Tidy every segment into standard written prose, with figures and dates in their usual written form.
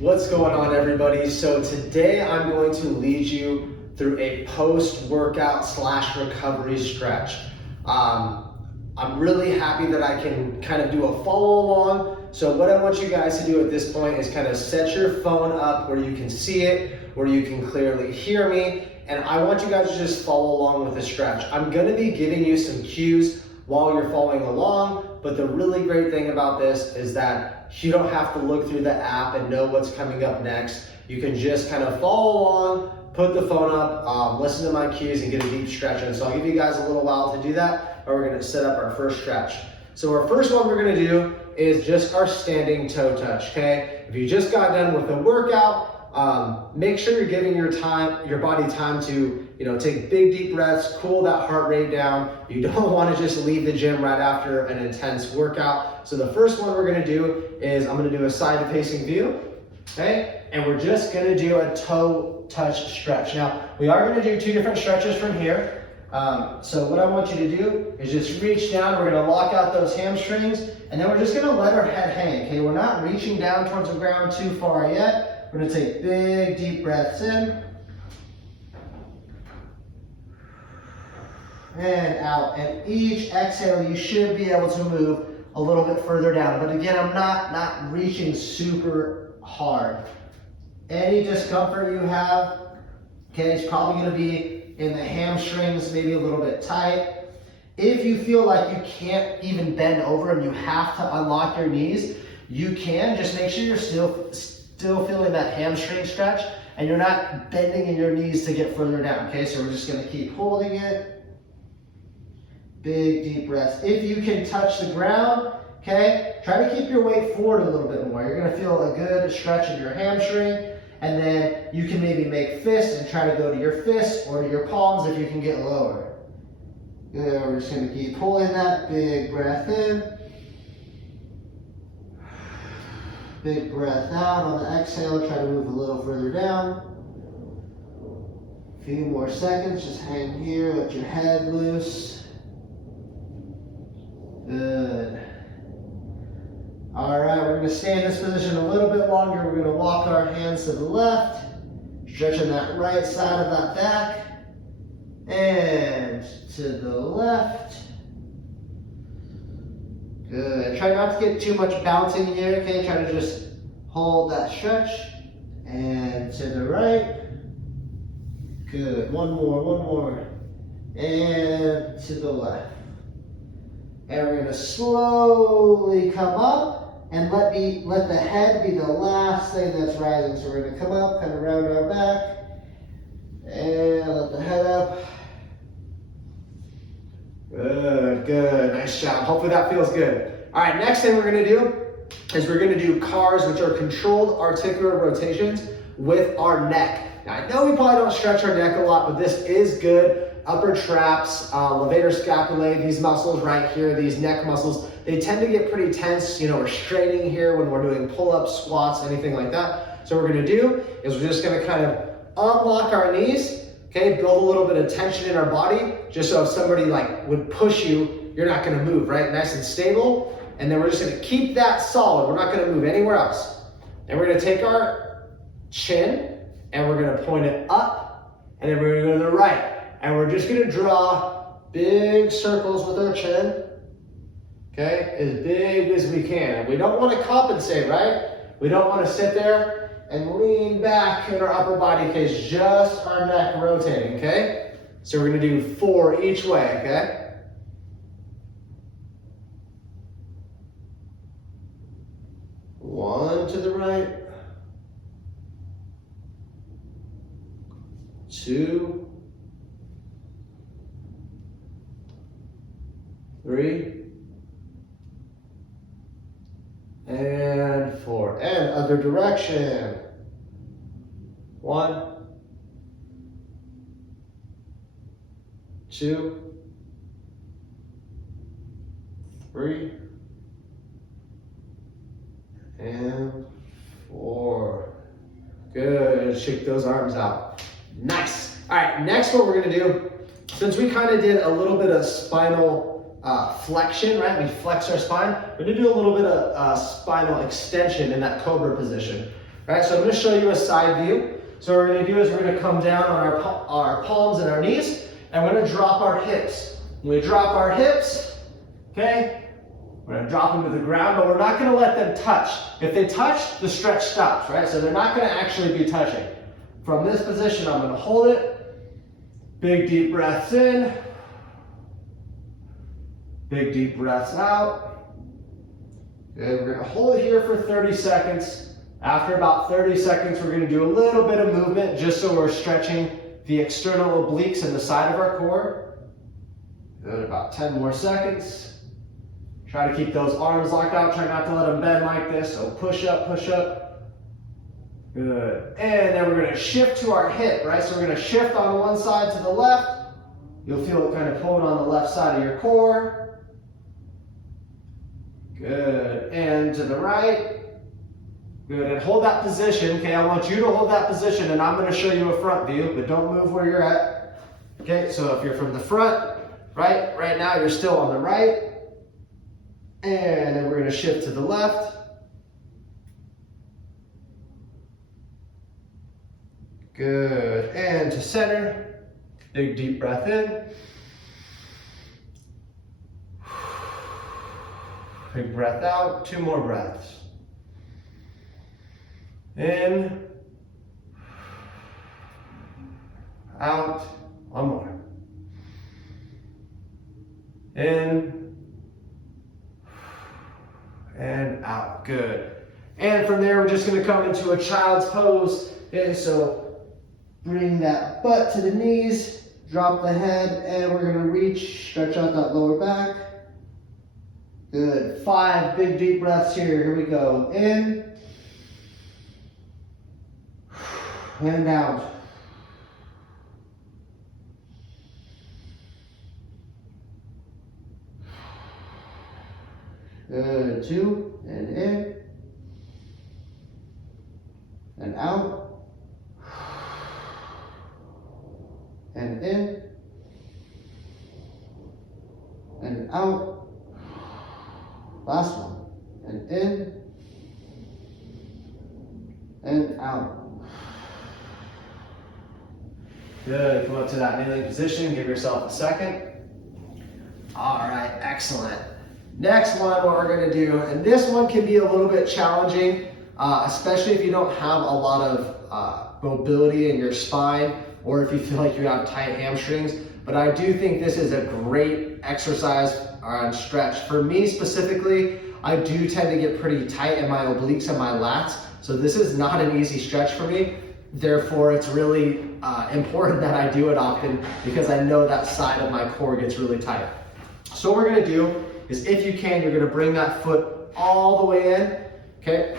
What's going on, everybody? So today I'm going to lead you through a post-workout / recovery stretch. I'm really happy that I can kind of do a follow along. So what I want you guys to do at this point is kind of set your phone up where you can see it, where you can clearly hear me, and I want you guys to just follow along with the stretch. I'm gonna be giving you some cues while you're following along, but the really great thing about this is that you don't have to look through the app and know what's coming up next. You can just kind of follow along, put the phone up, listen to my cues and get a deep stretch in. So I'll give you guys a little while to do that, or we're gonna set up our first stretch. So our first one we're gonna do is just our standing toe touch, okay? If you just got done with the workout, make sure you're giving your body time to, take big deep breaths, cool that heart rate down. You don't want to just leave the gym right after an intense workout. So the first one we're going to do is I'm going to do a side facing view, okay? And we're just going to do a toe touch stretch. Now, we are going to do two different stretches from here. So what I want you to do is just reach down. We're going to lock out those hamstrings, and then we're just going to let our head hang, okay? We're not reaching down towards the ground too far yet. We're going to take big, deep breaths in and out. And each exhale, you should be able to move a little bit further down. But again, I'm not reaching super hard. Any discomfort you have, okay, it's probably going to be in the hamstrings, maybe a little bit tight. If you feel like you can't even bend over and you have to unlock your knees, you can. Just make sure you're still feeling that hamstring stretch and you're not bending in your knees to get further down, okay? So we're just gonna keep holding it. Big deep breaths. If you can touch the ground, okay, try to keep your weight forward a little bit more. You're gonna feel a good stretch in your hamstring, and then you can maybe make fists and try to go to your fists or to your palms if you can get lower. Good, we're just gonna keep pulling that, big breath in. Big breath out. On the exhale, try to move a little further down. A few more seconds, just hang here, let your head loose. Good. All right, we're gonna stay in this position a little bit longer. We're gonna walk our hands to the left, stretching that right side of that back, and to the left. Good. Try not to get too much bouncing here, okay? Try to just hold that stretch. And to the right. Good. One more. And to the left. And we're gonna slowly come up and let the head be the last thing that's rising. So we're gonna come up, kind of round our back, and let the head up. Good, nice job. Hopefully that feels good. All right, next thing we're gonna do is we're gonna do CARs, which are controlled articular rotations with our neck. Now I know we probably don't stretch our neck a lot, but this is good. Upper traps, levator scapulae, these muscles right here, these neck muscles, they tend to get pretty tense. We're straining here when we're doing pull-ups, squats, anything like that. So what we're gonna do is we're just gonna kind of unlock our knees, okay, build a little bit of tension in our body, just so if somebody would push you, you're not gonna move, right? Nice and stable. And then we're just gonna keep that solid. We're not gonna move anywhere else. And we're gonna take our chin and we're gonna point it up, and then we're gonna go to the right. And we're just gonna draw big circles with our chin, okay, as big as we can. And we don't wanna compensate, right? We don't wanna sit there and lean back in our upper body case, just our neck rotating, okay? So we're gonna do 4 each way, okay? One to the right. 2. 3. And 4. And other direction. 1. 2. 3. And 4. Good. Shake those arms out. Nice. All right, next what we're gonna do, since we kind of did a little bit of spinal flexion, right? We flex our spine. We're gonna do a little bit of spinal extension in that cobra position, All right, so I'm going to show you a side view. So what we're going to do is we're going to come down on our palms and our knees, and we're going to drop our hips. When we drop our hips, okay, we're going to drop them to the ground, but we're not going to let them touch. If they touch, the stretch stops, right? So they're not going to actually be touching. From this position, I'm going to hold it. Big deep breaths in. Big deep breaths out. Good. We're going to hold it here for 30 seconds. After about 30 seconds, we're going to do a little bit of movement just so we're stretching the external obliques and the side of our core. Good. About 10 more seconds. Try to keep those arms locked out. Try not to let them bend like this. So push up, push up. Good. And then we're going to shift to our hip, right? So we're going to shift on one side to the left. You'll feel it kind of pulling on the left side of your core. Good. And to the right. Good. And hold that position. Okay, I want you to hold that position, and I'm going to show you a front view, but don't move where you're at. Okay, so if you're from the front, right now you're still on the right. And then we're going to shift to the left. Good. And to center. Big deep breath in. Big breath out. 2 more breaths. In. Out. 1 more. In. And out. Good. And from there, we're just going to come into a child's pose. Okay, so bring that butt to the knees, drop the head, and we're going to reach, stretch out that lower back. Good. 5 big deep breaths here. Here we go. In. And out. Good. 2. And in. And out. And in. And out. Last one. And in. And out. Good. Come up to that kneeling position. Give yourself a second. All right. Excellent. Next one, what we're going to do, and this one can be a little bit challenging, especially if you don't have a lot of mobility in your spine, or if you feel like you have tight hamstrings. But I do think this is a great exercise and stretch. For me specifically, I do tend to get pretty tight in my obliques and my lats, so this is not an easy stretch for me. Therefore, it's really important that I do it often because I know that side of my core gets really tight. So what we're going to do is, if you can, you're going to bring that foot all the way in, okay?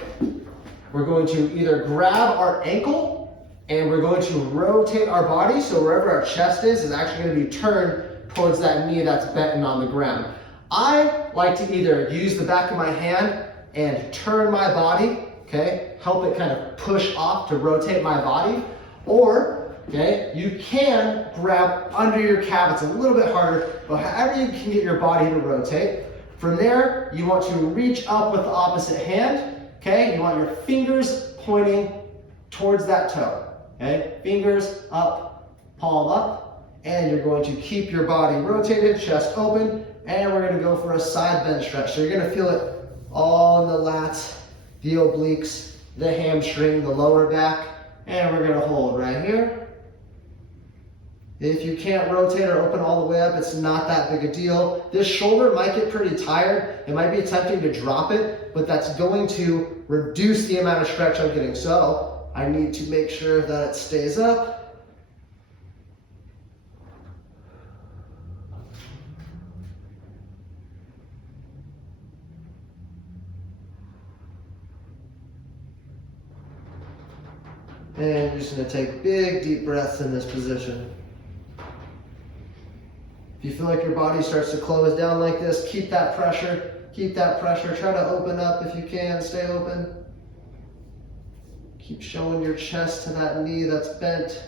We're going to either grab our ankle and we're going to rotate our body so wherever our chest is actually going to be turned towards that knee that's bent on the ground. I like to either use the back of my hand and turn my body, okay? Help it kind of push off to rotate my body, or, okay, you can grab under your calf. It's a little bit harder, but however you can get your body to rotate. From there, you want to reach up with the opposite hand, okay? You want your fingers pointing towards that toe, okay? Fingers up, palm up, and you're going to keep your body rotated, chest open, and we're gonna go for a side bend stretch. So you're gonna feel it all in the lats, the obliques, the hamstring, the lower back, and we're gonna hold right here. If you can't rotate or open all the way up, it's not that big a deal. This shoulder might get pretty tired. It might be tempting to drop it, but that's going to reduce the amount of stretch I'm getting. So I need to make sure that it stays up. And you're just gonna take big, deep breaths in this position. If you feel like your body starts to close down like this, keep that pressure. Keep that pressure. Try to open up if you can. Stay open. Keep showing your chest to that knee that's bent.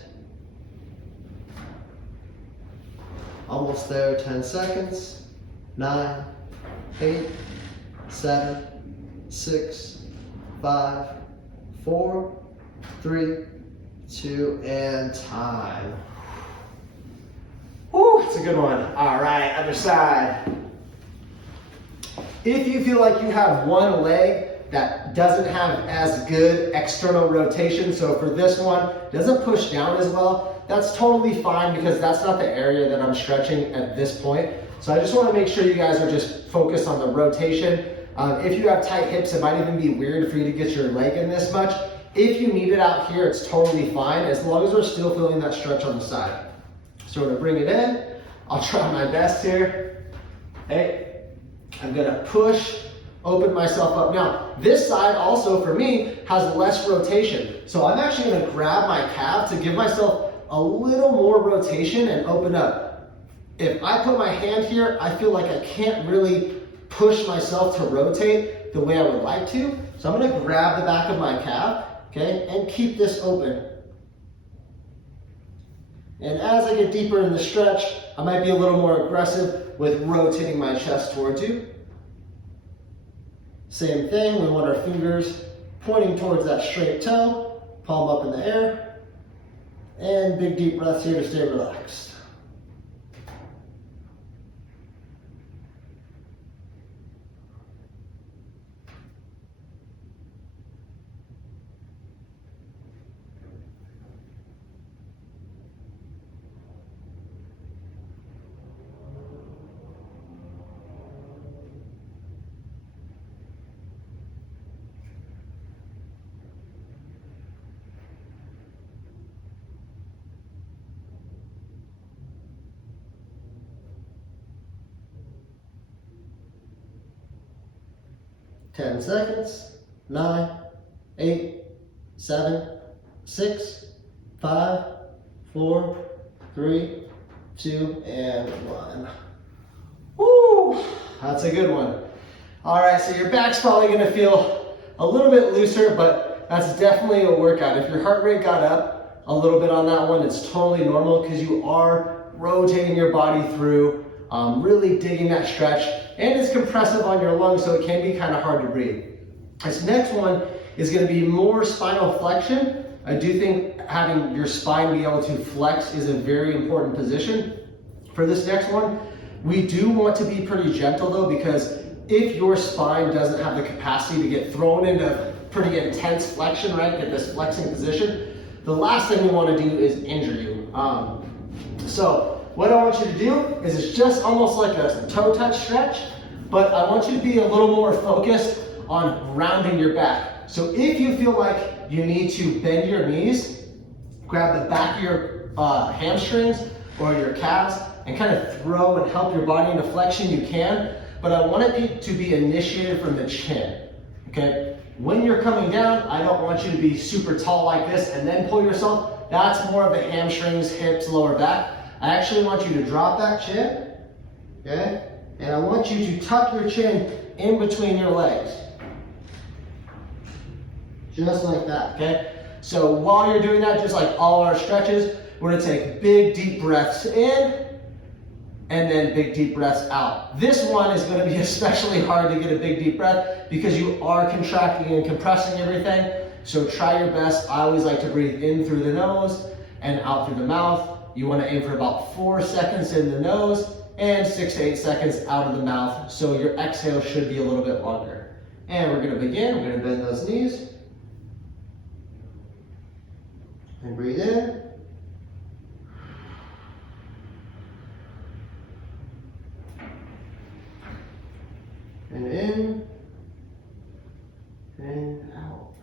Almost there. 10 seconds. 9, 8, 7, 6, 5, 4, 3, 2, and time. Woo, that's a good one. All right, other side. If you feel like you have one leg that doesn't have as good external rotation, so for this one, doesn't push down as well, that's totally fine because that's not the area that I'm stretching at this point. So I just want to make sure you guys are just focused on the rotation. If you have tight hips, it might even be weird for you to get your leg in this much. If you need it out here, it's totally fine, as long as we're still feeling that stretch on the side. So we're gonna bring it in. I'll try my best here. Okay, I'm gonna push, open myself up. Now, this side also for me has less rotation. So I'm actually gonna grab my calf to give myself a little more rotation and open up. If I put my hand here, I feel like I can't really push myself to rotate the way I would like to. So I'm gonna grab the back of my calf, okay, and keep this open. And as I get deeper in the stretch, I might be a little more aggressive with rotating my chest towards you. Same thing, we want our fingers pointing towards that straight toe, palm up in the air, and big deep breaths here to stay relaxed. Ten seconds. 9, 8, 7, 6, 5, 4, 3, 2, and 1. Woo! That's a good one. All right, so your back's probably gonna feel a little bit looser, but that's definitely a workout. If your heart rate got up a little bit on that one, it's totally normal because you are rotating your body through, really digging that stretch, and it's compressive on your lungs, so it can be kind of hard to breathe. This next one is going to be more spinal flexion. I do think having your spine be able to flex is a very important position. For this next one, we do want to be pretty gentle though, because if your spine doesn't have the capacity to get thrown into pretty intense flexion, right, get this flexing position, the last thing we want to do is injure you. So what I want you to do is it's just almost like a toe touch stretch, but I want you to be a little more focused on rounding your back. So if you feel like you need to bend your knees, grab the back of your hamstrings or your calves and kind of throw and help your body into flexion, you can, but I want it to be initiated from the chin, okay? When you're coming down, I don't want you to be super tall like this and then pull yourself. That's more of the hamstrings, hips, lower back. I actually want you to drop that chin, okay? And I want you to tuck your chin in between your legs. Just like that, okay? So while you're doing that, just like all our stretches, we're gonna take big deep breaths in and then big deep breaths out. This one is gonna be especially hard to get a big deep breath because you are contracting and compressing everything. So try your best. I always like to breathe in through the nose and out through the mouth. You wanna aim for about 4 seconds in the nose and 6 to 8 seconds out of the mouth. So your exhale should be a little bit longer. And we're gonna begin, we're gonna bend those knees. And breathe in. And in. And out.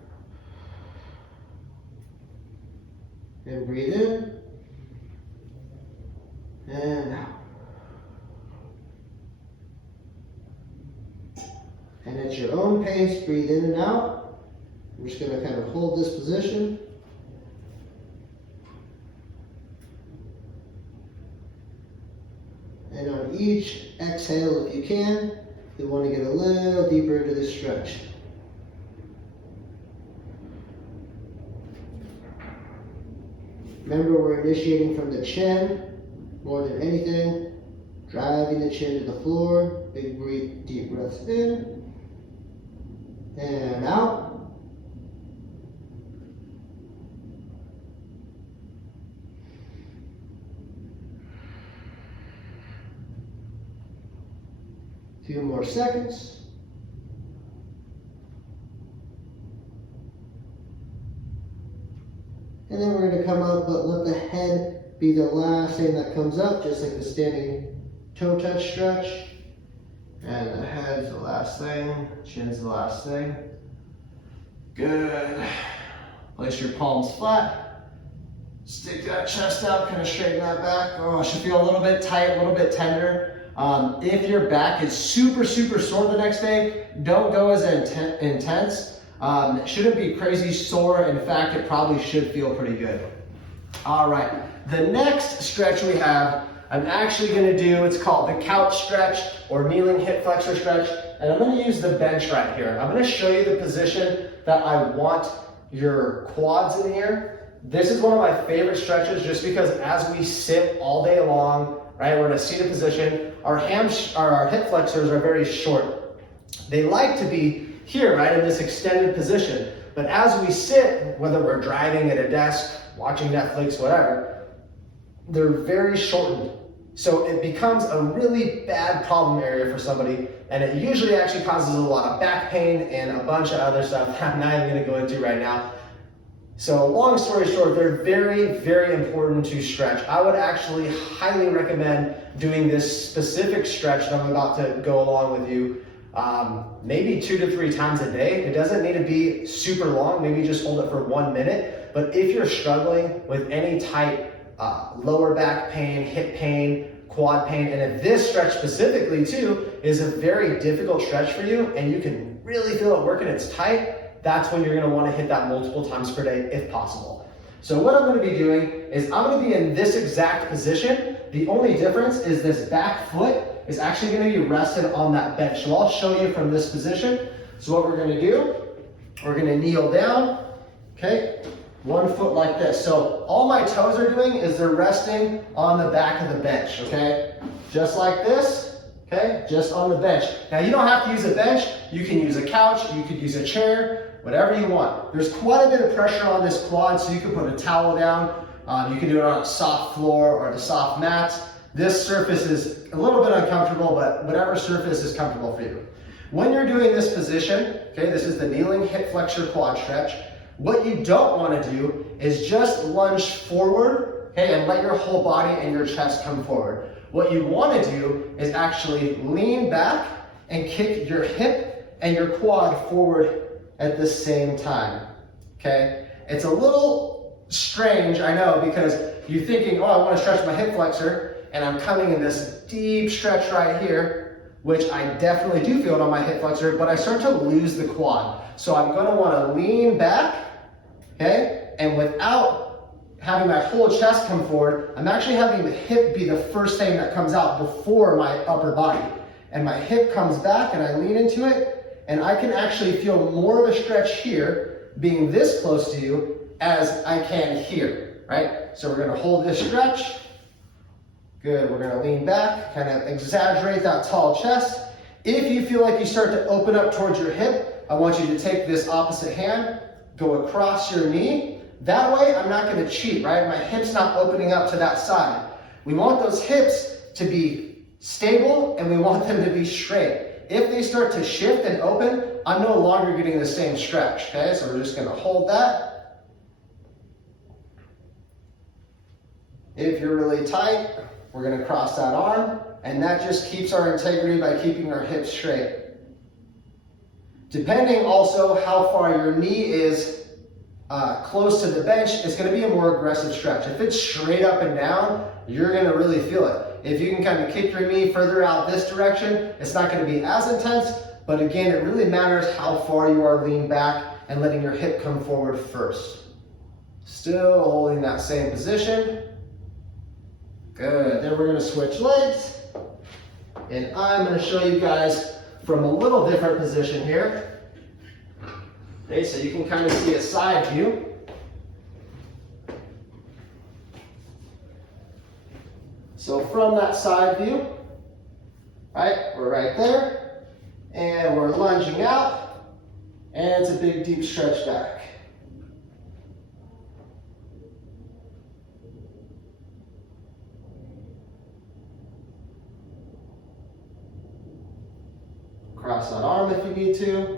And breathe in. And out. And at your own pace, breathe in and out. I'm just going to kind of hold this position. And on each exhale, if you can, you want to get a little deeper into this stretch. Remember, we're initiating from the chin more than anything, driving the chin to the floor. Big breathe, deep breaths in and out. few more seconds. And then we're going to come up, but let the head be the last thing that comes up, just like the standing toe touch stretch. And the head's the last thing, chin's the last thing. Good. Place your palms flat. Stick that chest out, kind of straighten that back. Oh, it should feel a little bit tight, a little bit tender. If your back is super, super sore the next day, don't go as intense. It shouldn't be crazy sore. In fact, it probably should feel pretty good. All right, the next stretch we have, I'm actually gonna do, it's called the couch stretch or kneeling hip flexor stretch. And I'm gonna use the bench right here. I'm gonna show you the position that I want your quads in here. This is one of my favorite stretches just because as we sit all day long, right, we're in a seated position, our hip flexors are very short. They like to be here, right, in this extended position. But as we sit, whether we're driving at a desk, watching Netflix, whatever, they're very shortened. So it becomes a really bad problem area for somebody, and it usually actually causes a lot of back pain and a bunch of other stuff I'm not even gonna go into right now. So long story short, they're very, very important to stretch. I would actually highly recommend doing this specific stretch that I'm about to go along with you maybe 2 to 3 times a day. It doesn't need to be super long, maybe just hold it for 1 minute. But if you're struggling with any type lower back pain, hip pain, quad pain, and if this stretch specifically too is a very difficult stretch for you and you can really feel it working, it's tight, that's when you're gonna wanna hit that multiple times per day if possible. So what I'm gonna be doing is I'm gonna be in this exact position. The only difference is this back foot is actually gonna be rested on that bench. So I'll show you from this position. So what we're gonna do, we're gonna kneel down, okay? 1 foot like this. So all my toes are doing is they're resting on the back of the bench, okay? Just like this, okay? Just on the bench. Now you don't have to use a bench. You can use a couch, you could use a chair, whatever you want. There's quite a bit of pressure on this quad, so you can put a towel down. You can do it on a soft floor or the soft mats. This surface is a little bit uncomfortable, but whatever surface is comfortable for you. When you're doing this position, okay, this is the kneeling hip flexor quad stretch. What you don't want to do is just lunge forward, okay, and let your whole body and your chest come forward. What you want to do is actually lean back and kick your hip and your quad forward at the same time, okay? It's a little strange, I know, because you're thinking, oh, I want to stretch my hip flexor, and I'm coming in this deep stretch right here, which I definitely do feel it on my hip flexor, but I start to lose the quad. So I'm going to want to lean back, okay? And without having my whole chest come forward, I'm actually having the hip be the first thing that comes out before my upper body. And my hip comes back and I lean into it, and I can actually feel more of a stretch here, being this close to you, as I can here, right? So we're going to hold this stretch. Good, we're gonna lean back, kind of exaggerate that tall chest. If you feel like you start to open up towards your hip, I want you to take this opposite hand, go across your knee. That way, I'm not gonna cheat, right? My hip's not opening up to that side. We want those hips to be stable and we want them to be straight. If they start to shift and open, I'm no longer getting the same stretch, okay? So we're just gonna hold that. If you're really tight, we're going to cross that arm, and that just keeps our integrity by keeping our hips straight. Depending also how far your knee is close to the bench, it's going to be a more aggressive stretch. If it's straight up and down, you're going to really feel it. If you can kind of kick your knee further out this direction, it's not going to be as intense, but again, it really matters how far you are leaned back and letting your hip come forward first. Still holding that same position. Good, then we're gonna switch legs, and I'm gonna show you guys from a little different position here. Okay, so you can kind of see a side view. So from that side view, right, we're right there, and we're lunging out, and it's a big deep stretch back. across that arm if you need to.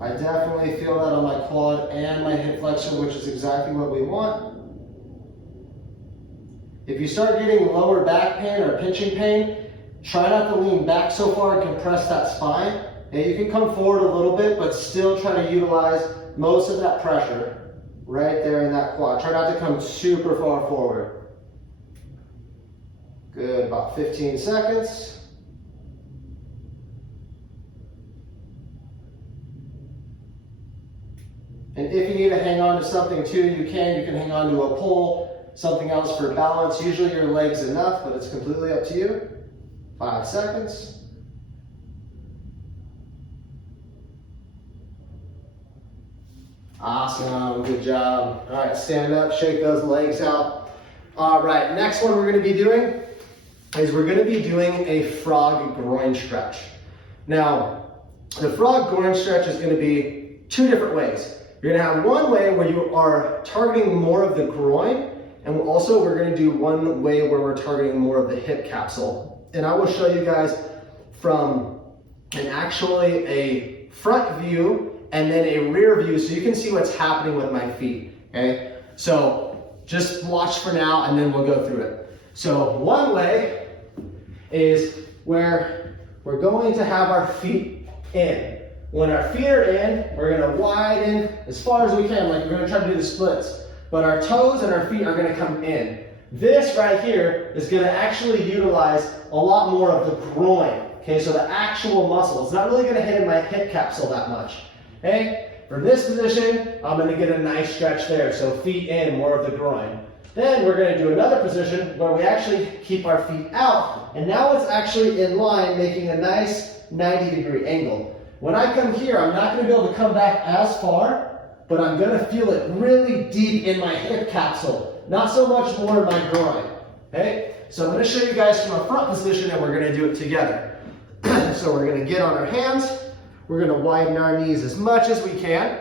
I definitely feel that on my quad and my hip flexion, which is exactly what we want. If you start getting lower back pain or pinching pain, try not to lean back so far and compress that spine. And you can come forward a little bit, but still try to utilize most of that pressure right there in that quad. Try not to come super far forward. Good, about 15 seconds. And if you need to hang on to something too, you can hang on to a pole, something else for balance. Usually your leg's enough, but it's completely up to you. 5 seconds. Awesome, good job. All right, stand up, shake those legs out. All right, next one we're gonna be doing is we're gonna be doing a frog groin stretch. Now, the frog groin stretch is gonna be two different ways. You're gonna have one way where you are targeting more of the groin, and also we're gonna do one way where we're targeting more of the hip capsule. And I will show you guys from actually a front view and then a rear view so you can see what's happening with my feet, okay? So just watch for now and then we'll go through it. So one way is where we're going to have our feet in. When our feet are in, we're gonna widen as far as we can, like we're gonna try to do the splits. But our toes and our feet are gonna come in. This right here is gonna actually utilize a lot more of the groin. Okay, so the actual muscle. It's not really gonna hit in my hip capsule that much. Okay, from this position, I'm gonna get a nice stretch there. So feet in, more of the groin. Then we're gonna do another position where we actually keep our feet out. And now it's actually in line, making a nice 90-degree angle. When I come here, I'm not gonna be able to come back as far, but I'm gonna feel it really deep in my hip capsule. Not so much more in my groin, okay? So I'm gonna show you guys from a front position and we're gonna do it together. So we're gonna get on our hands. We're gonna widen our knees as much as we can.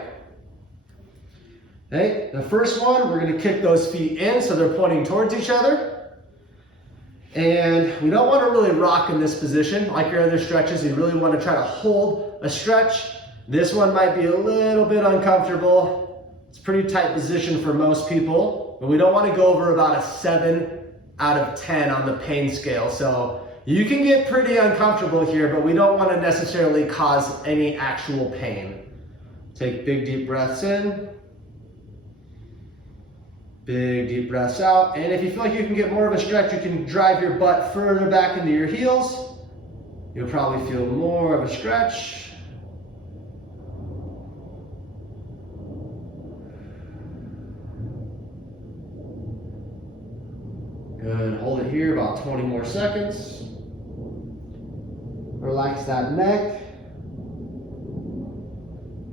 Okay, the first one, we're gonna kick those feet in so they're pointing towards each other. And we don't want to really rock in this position like your other stretches. You really want to try to hold a stretch. This one might be a little bit uncomfortable. It's a pretty tight position for most people, but we don't want to go over about a 7 out of 10 on the pain scale. So you can get pretty uncomfortable here, but we don't want to necessarily cause any actual pain. Take big deep breaths in. Big deep breaths out. And if you feel like you can get more of a stretch, you can drive your butt further back into your heels. You'll probably feel more of a stretch. Good, hold it here about 20 more seconds. Relax that neck.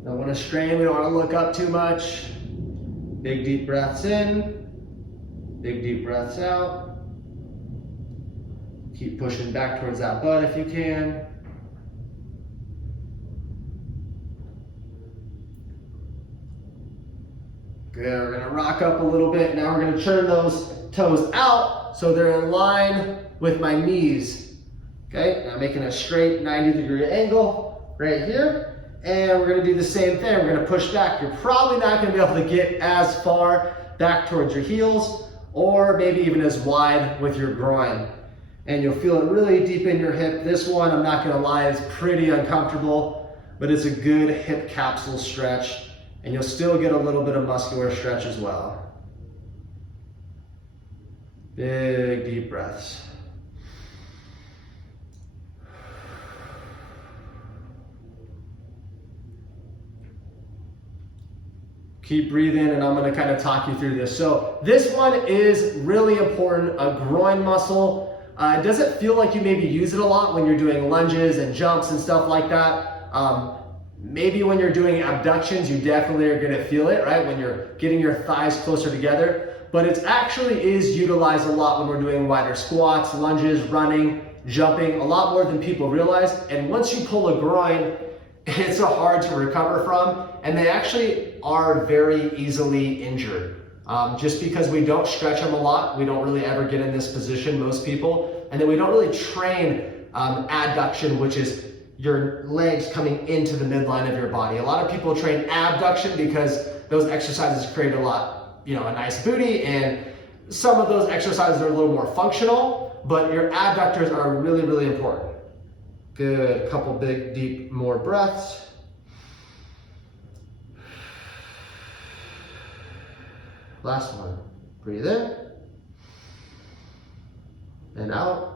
Don't want to strain, we don't want to look up too much. Big deep breaths in, big deep breaths out. Keep pushing back towards that butt if you can. Good, we're gonna rock up a little bit. Now we're gonna turn those toes out so they're in line with my knees. Okay, now making a straight 90-degree angle right here. And we're gonna do the same thing. We're gonna push back. You're probably not gonna be able to get as far back towards your heels or maybe even as wide with your groin. And you'll feel it really deep in your hip. This one, I'm not gonna lie, is pretty uncomfortable, but it's a good hip capsule stretch. And you'll still get a little bit of muscular stretch as well. Big deep breaths. Keep breathing, and I'm gonna kind of talk you through this. So this one is really important, a groin muscle. It doesn't feel like you maybe use it a lot when you're doing lunges and jumps and stuff like that. Maybe when you're doing abductions, you definitely are gonna feel it, right? When you're getting your thighs closer together. But it actually is utilized a lot when we're doing wider squats, lunges, running, jumping, a lot more than people realize. And once you pull a groin, it's hard to recover from, and they actually are very easily injured. Just because we don't stretch them a lot, we don't really ever get in this position, most people, and then we don't really train adduction, which is your legs coming into the midline of your body. A lot of people train abduction because those exercises create a nice booty, and some of those exercises are a little more functional, but your adductors are really, really important. Good, couple big, deep, more breaths. Last one. Breathe in and out.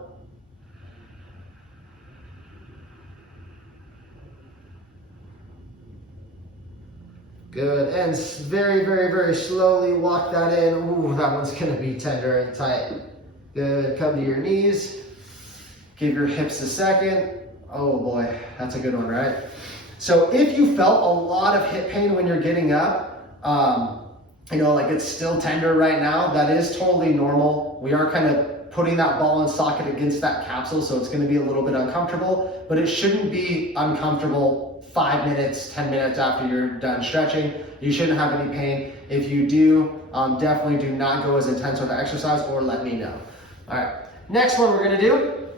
Good, and very, very, very slowly walk that in. Ooh, that one's gonna be tender and tight. Good, come to your knees. Give your hips a second. Oh boy, that's a good one, right? So if you felt a lot of hip pain when you're getting up, like it's still tender right now, that is totally normal. We are kind of putting that ball and socket against that capsule, so it's gonna be a little bit uncomfortable, but it shouldn't be uncomfortable 5 minutes, 10 minutes after you're done stretching. You shouldn't have any pain. If you do, definitely do not go as intense with the exercise or let me know. All right, next one we're gonna do,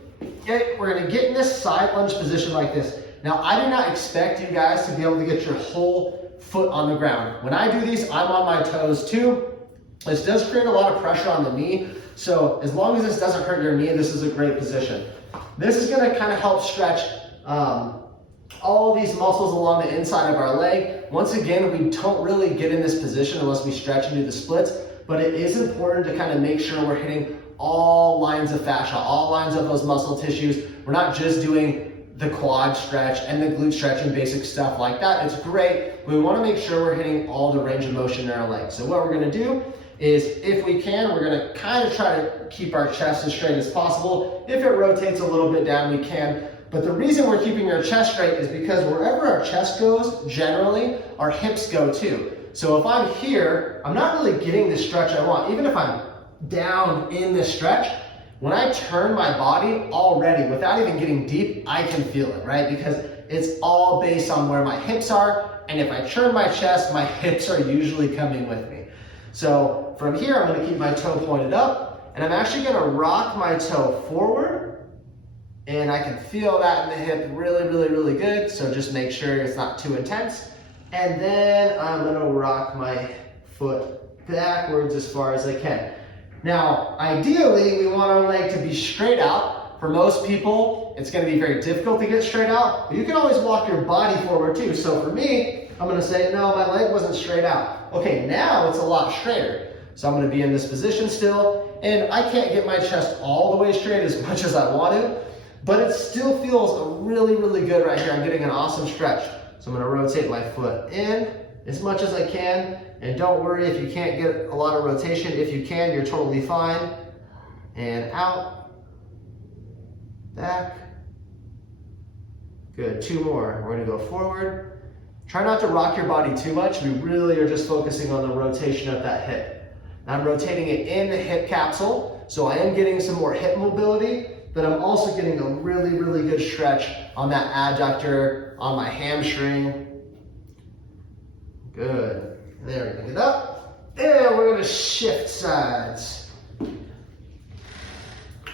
okay, we're gonna get in this side lunge position like this. Now, I do not expect you guys to be able to get your whole foot on the ground. When I do these, I'm on my toes too. This does create a lot of pressure on the knee, so as long as this doesn't hurt your knee, this is a great position. This is gonna kind of help stretch all these muscles along the inside of our leg. Once again, we don't really get in this position unless we stretch and do the splits, but it is important to kind of make sure we're hitting all lines of fascia, all lines of those muscle tissues. We're not just doing the quad stretch and the glute stretch and basic stuff like that. It's great, but we want to make sure we're hitting all the range of motion in our legs. So what we're going to do is, if we can, we're going to kind of try to keep our chest as straight as possible. If it rotates a little bit down, we can. But the reason we're keeping our chest straight is because wherever our chest goes, generally, our hips go too. So if I'm here, I'm not really getting the stretch I want. Even if I'm down in the stretch, when I turn my body already, without even getting deep, I can feel it, right? Because it's all based on where my hips are, and if I turn my chest, my hips are usually coming with me. So from here, I'm gonna keep my toe pointed up, and I'm actually gonna rock my toe forward, and I can feel that in the hip really, really, really good, so just make sure it's not too intense. And then I'm gonna rock my foot backwards as far as I can. Now, ideally, we want our leg to be straight out. For most people, it's gonna be very difficult to get straight out, but you can always walk your body forward too. So for me, I'm gonna say, no, my leg wasn't straight out. Okay, now it's a lot straighter. So I'm gonna be in this position still, and I can't get my chest all the way straight as much as I want to, but it still feels really, really good right here. I'm getting an awesome stretch. So I'm gonna rotate my foot in as much as I can. And don't worry if you can't get a lot of rotation. If you can, you're totally fine. And out, back. Good, 2 more. We're gonna go forward. Try not to rock your body too much. We really are just focusing on the rotation of that hip. I'm rotating it in the hip capsule, so I am getting some more hip mobility, but I'm also getting a really, really good stretch on that adductor, on my hamstring. Good. There, pick it up. And we're gonna shift sides.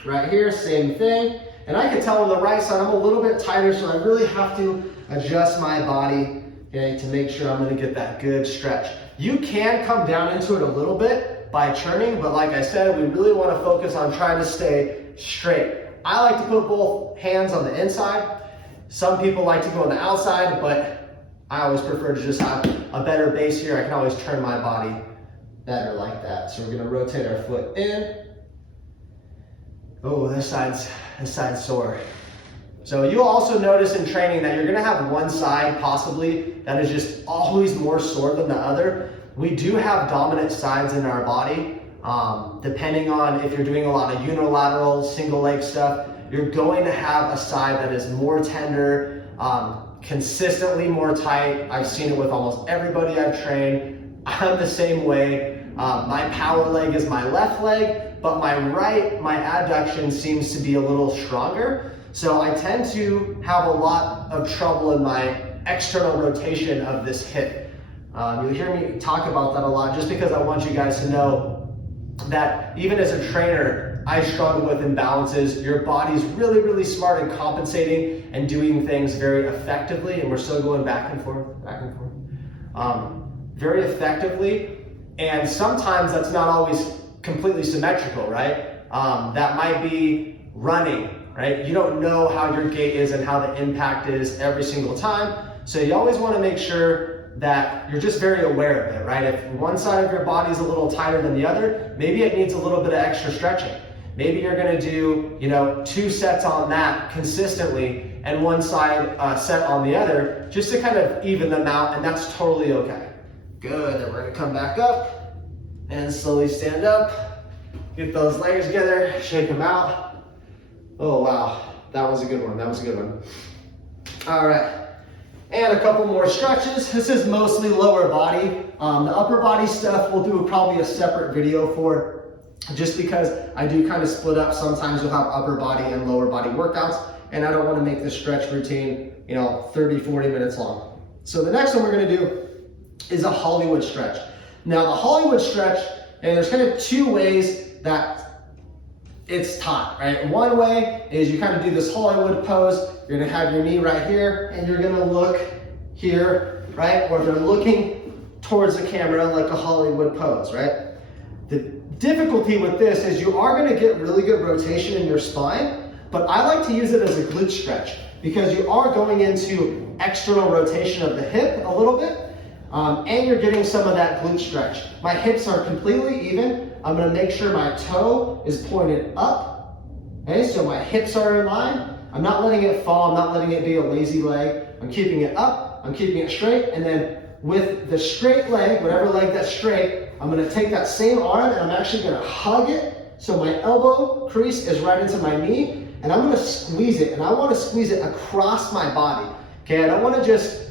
Right here, same thing. And I can tell on the right side, I'm a little bit tighter, so I really have to adjust my body, okay, to make sure I'm gonna get that good stretch. You can come down into it a little bit by churning, but like I said, we really wanna focus on trying to stay straight. I like to put both hands on the inside. Some people like to go on the outside, but I always prefer to just have a better base here. I can always turn my body better like that. So we're gonna rotate our foot in. Oh, this side's sore. So you'll also notice in training that you're gonna have one side possibly that is just always more sore than the other. We do have dominant sides in our body. Depending on if you're doing a lot of unilateral, single leg stuff, you're going to have a side that is more tender, consistently more tight. I've seen it with almost everybody I've trained. I'm the same way. My power leg is my left leg, but my adduction seems to be a little stronger. So I tend to have a lot of trouble in my external rotation of this hip. You'll hear me talk about that a lot just because I want you guys to know that even as a trainer, I struggle with imbalances. Your body's really, really smart in compensating and doing things very effectively, and we're still going back and forth, very effectively. And sometimes that's not always completely symmetrical, right? That might be running, right? You don't know how your gait is and how the impact is every single time. So you always want to make sure that you're just very aware of it, right? If one side of your body is a little tighter than the other, maybe it needs a little bit of extra stretching. Maybe you're going to do, 2 sets on that consistently and one side set on the other just to kind of even them out, and that's totally okay. Good, then we're going to come back up and slowly stand up. Get those legs together, shake them out. Oh wow, that was a good one, that was a good one. All right. And a couple more stretches. This is mostly lower body. The upper body stuff we'll do probably a separate video for, just because I do kind of split up. Sometimes we'll have upper body and lower body workouts, and I don't want to make this stretch routine 30, 40 minutes long. So the next one we're going to do is a Hollywood stretch. Now the Hollywood stretch, and there's kind of 2 ways that it's taught, right? One way is you kind of do this Hollywood pose. You're gonna have your knee right here, and you're gonna look here, right? Or they're looking towards the camera like a Hollywood pose, right? The difficulty with this is you are gonna get really good rotation in your spine, but I like to use it as a glute stretch because you are going into external rotation of the hip a little bit, and you're getting some of that glute stretch. My hips are completely even. I'm gonna make sure my toe is pointed up, okay? So my hips are in line. I'm not letting it fall, I'm not letting it be a lazy leg. I'm keeping it up, I'm keeping it straight, and then with the straight leg, whatever leg that's straight, I'm gonna take that same arm and I'm actually gonna hug it so my elbow crease is right into my knee, and I'm gonna squeeze it, and I wanna squeeze it across my body, okay? I don't wanna just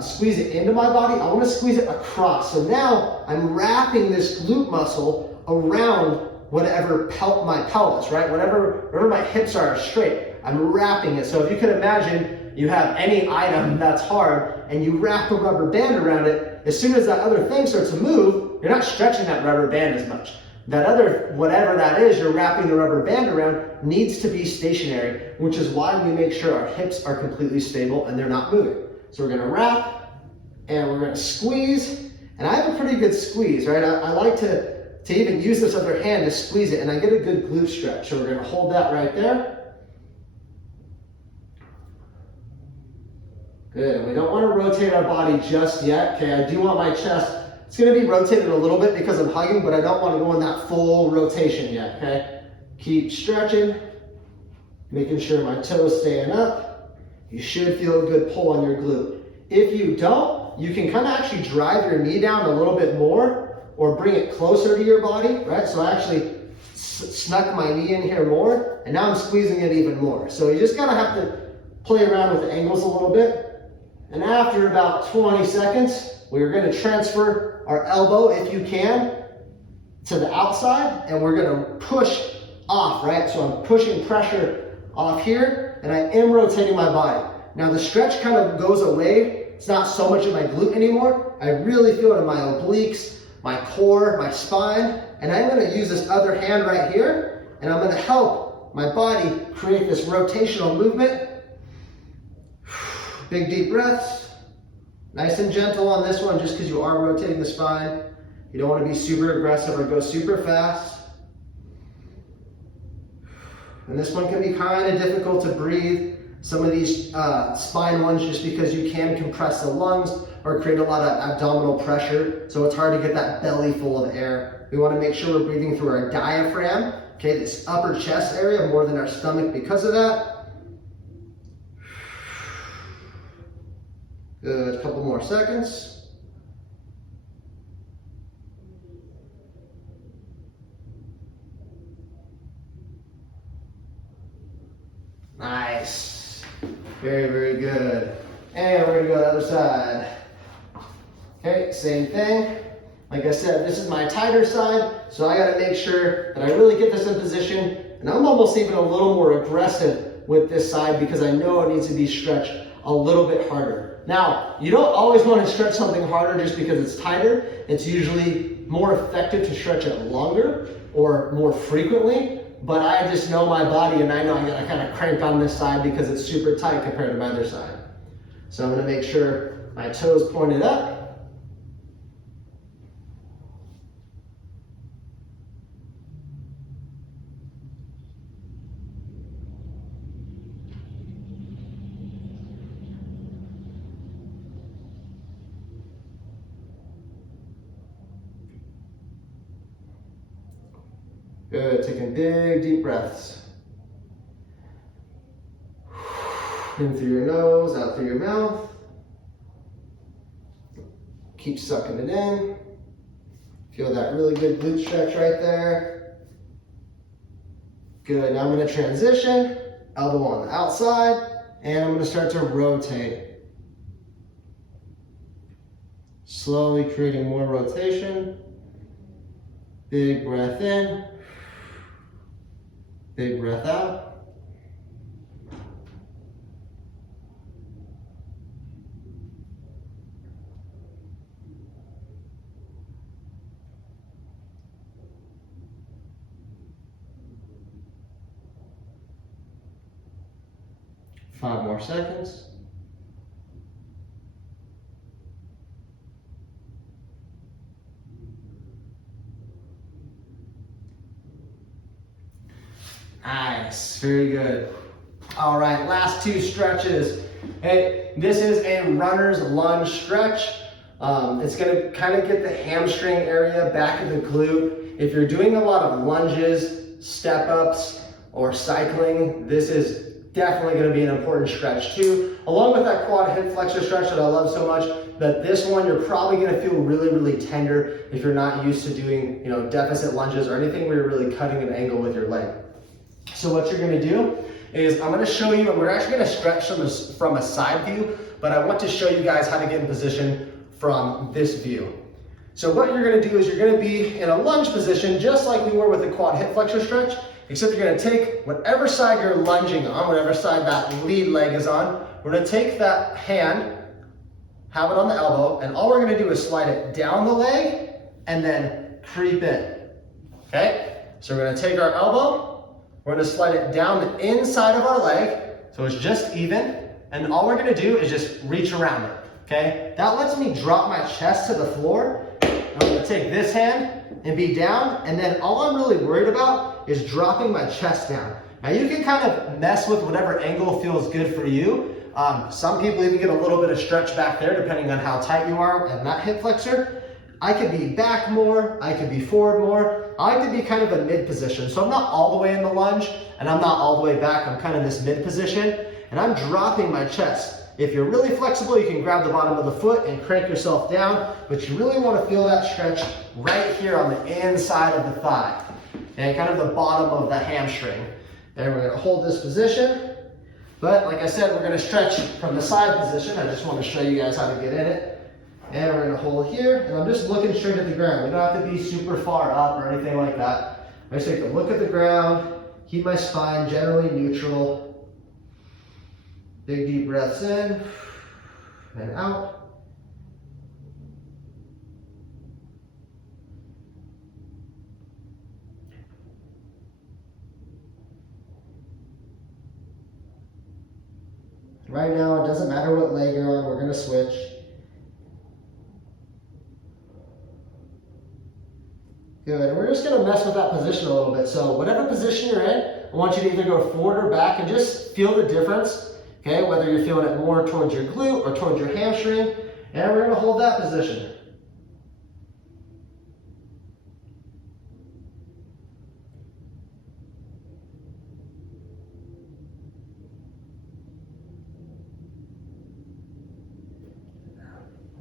squeeze it into my body, I wanna squeeze it across. So now I'm wrapping this glute muscle around whatever my pelvis, right? Wherever my hips are straight, I'm wrapping it. So if you could imagine you have any item that's hard and you wrap a rubber band around it, as soon as that other thing starts to move, you're not stretching that rubber band as much. That other, whatever that is, you're wrapping the rubber band around, needs to be stationary, which is why we make sure our hips are completely stable and they're not moving. So we're gonna wrap and we're gonna squeeze, and I have a pretty good squeeze, right? I like to even use this other hand to squeeze it, and I get a good glute stretch. So we're gonna hold that right there. Good, and we don't wanna rotate our body just yet, okay? I do want my chest, it's gonna be rotated a little bit because I'm hugging, but I don't wanna go in that full rotation yet, okay? Keep stretching, making sure my toes staying up. You should feel a good pull on your glute. If you don't, you can kind of actually drive your knee down a little bit more or bring it closer to your body, right? So I actually snuck my knee in here more, and now I'm squeezing it even more. So you just gotta have to play around with the angles a little bit. And after about 20 seconds, we're gonna transfer our elbow, if you can, to the outside, and we're gonna push off, right? So I'm pushing pressure off here, and I am rotating my body. Now the stretch kind of goes away. It's not so much in my glute anymore. I really feel it in my obliques, my core, my spine, and I'm gonna use this other hand right here, and I'm gonna help my body create this rotational movement. Big deep breaths. Nice and gentle on this one just because you are rotating the spine. You don't wanna be super aggressive or go super fast. And this one can be kind of difficult to breathe. Some of these spine ones, just because you can compress the lungs or create a lot of abdominal pressure, so it's hard to get that belly full of air. We want to make sure we're breathing through our diaphragm, okay, this upper chest area more than our stomach because of that. Good, a couple more seconds. Nice. Very, very good. And we're gonna go to the other side. Okay, same thing. Like I said, this is my tighter side, so I gotta make sure that I really get this in position, and I'm almost even a little more aggressive with this side because I know it needs to be stretched a little bit harder. Now, you don't always want to stretch something harder just because it's tighter. It's usually more effective to stretch it longer or more frequently, but I just know my body and I know I gotta kind of crank on this side because it's super tight compared to my other side. So I'm gonna make sure my toes pointed up. Good, taking big, deep breaths. In through your nose, out through your mouth. Keep sucking it in. Feel that really good glute stretch right there. Good, now I'm gonna transition, elbow on the outside, and I'm gonna start to rotate. Slowly creating more rotation. Big breath in. Big breath out. Five more seconds. Nice, very good. All right, last two stretches. Hey, this is a runner's lunge stretch. It's gonna kind of get the hamstring area back of the glute. If you're doing a lot of lunges, step ups, or cycling, this is definitely gonna be an important stretch too. Along with that quad hip flexor stretch that I love so much, but this one you're probably gonna feel really, really tender if you're not used to doing, deficit lunges or anything where you're really cutting an angle with your leg. So what you're gonna do is I'm gonna show you, and we're actually gonna stretch from a side view, but I want to show you guys how to get in position from this view. So what you're gonna do is you're gonna be in a lunge position, just like we were with the quad hip flexor stretch, except you're gonna take whatever side you're lunging on, whatever side that lead leg is on, we're gonna take that hand, have it on the elbow, and all we're gonna do is slide it down the leg and then creep in, okay? So we're gonna take our elbow, we're gonna slide it down the inside of our leg, so it's just even, and all we're gonna do is just reach around it, okay? That lets me drop my chest to the floor. I'm gonna take this hand and be down, and then all I'm really worried about is dropping my chest down. Now you can kind of mess with whatever angle feels good for you. Some people even get a little bit of stretch back there depending on how tight you are in that hip flexor. I could be back more, I could be forward more. I like to be kind of a mid position. So I'm not all the way in the lunge and I'm not all the way back. I'm kind of this mid position and I'm dropping my chest. If you're really flexible, you can grab the bottom of the foot and crank yourself down, but you really want to feel that stretch right here on the inside of the thigh and kind of the bottom of the hamstring. And we're going to hold this position. But like I said, we're going to stretch from the side position. I just want to show you guys how to get in it. And we're going to hold here, and I'm just looking straight at the ground. We don't have to be super far up or anything like that. I just take a look at the ground, keep my spine generally neutral. Big deep breaths in and out. Right now, it doesn't matter what leg you're on, we're going to switch. Good, and we're just gonna mess with that position a little bit. So whatever position you're in, I want you to either go forward or back and just feel the difference, okay? Whether you're feeling it more towards your glute or towards your hamstring, and we're gonna hold that position.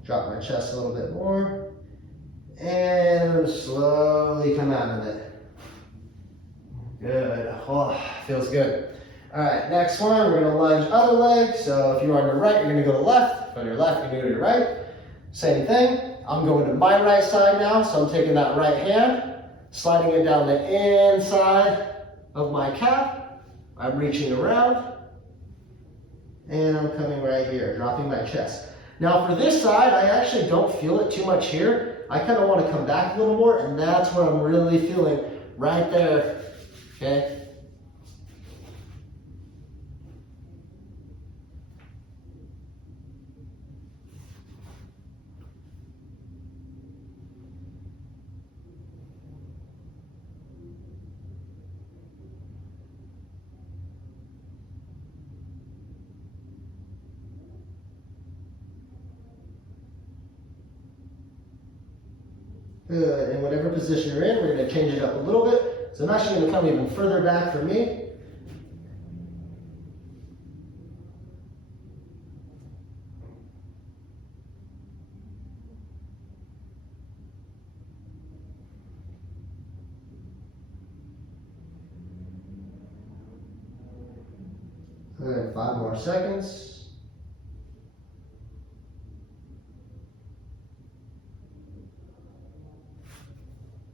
Drop my chest a little bit more. And slowly come out of it. Good. Oh, feels good. All right, next one, we're gonna lunge other leg. So if you're on your right, you're gonna go to left. If on your left, you're gonna go to your right. Same thing. I'm going to my right side now, so I'm taking that right hand, sliding it down the inside of my calf. I'm reaching around, and I'm coming right here, dropping my chest. Now for this side, I actually don't feel it too much here. I kind of want to come back a little more, and that's what I'm really feeling right there, okay? Good, and whatever position you're in, we're going to change it up a little bit. So I'm actually going to come even further back for me. Good, 5 more seconds.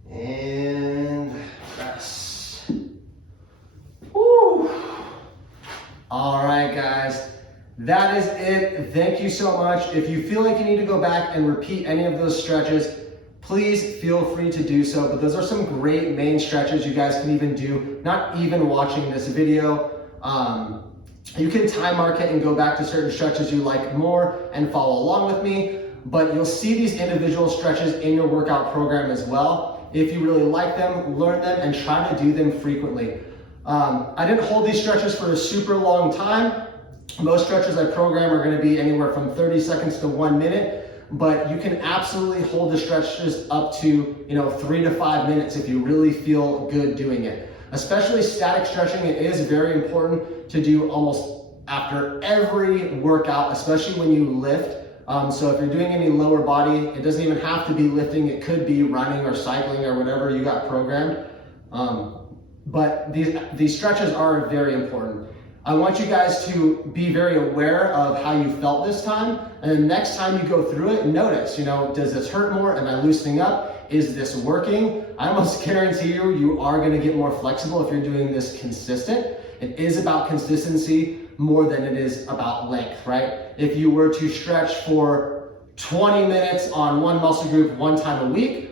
And rest. Woo. All right, guys, that is it. Thank you so much. If you feel like you need to go back and repeat any of those stretches, please feel free to do so. But those are some great main stretches you guys can even do, not even watching this video. You can time mark it and go back to certain stretches you like more and follow along with me. But you'll see these individual stretches in your workout program as well. If you really like them, learn them and try to do them frequently. I didn't hold these stretches for a super long time. Most stretches I program are going to be anywhere from 30 seconds to 1 minute, but you can absolutely hold the stretches up to 3 to 5 minutes if you really feel good doing it. Especially static stretching, it is very important to do almost after every workout, especially when you lift. So if you're doing any lower body, it doesn't even have to be lifting. It could be running or cycling or whatever you got programmed. But these stretches are very important. I want you guys to be very aware of how you felt this time. And then next time you go through it, notice, does this hurt more? Am I loosening up? Is this working? I almost guarantee you are going to get more flexible if you're doing this consistent. It is about consistency more than it is about length, right? If you were to stretch for 20 minutes on one muscle group one time a week,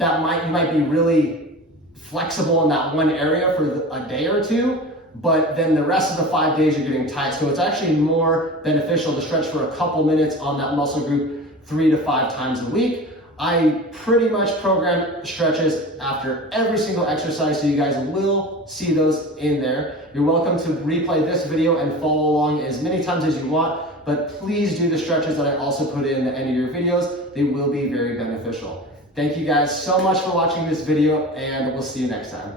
you might be really flexible in that one area for a day or two, but then the rest of the 5 days you're getting tight. So it's actually more beneficial to stretch for a couple minutes on that muscle group 3 to 5 times a week. I pretty much program stretches after every single exercise, so you guys will see those in there. You're welcome to replay this video and follow along as many times as you want, but please do the stretches that I also put in the end of your videos. They will be very beneficial. Thank you guys so much for watching this video, and we'll see you next time.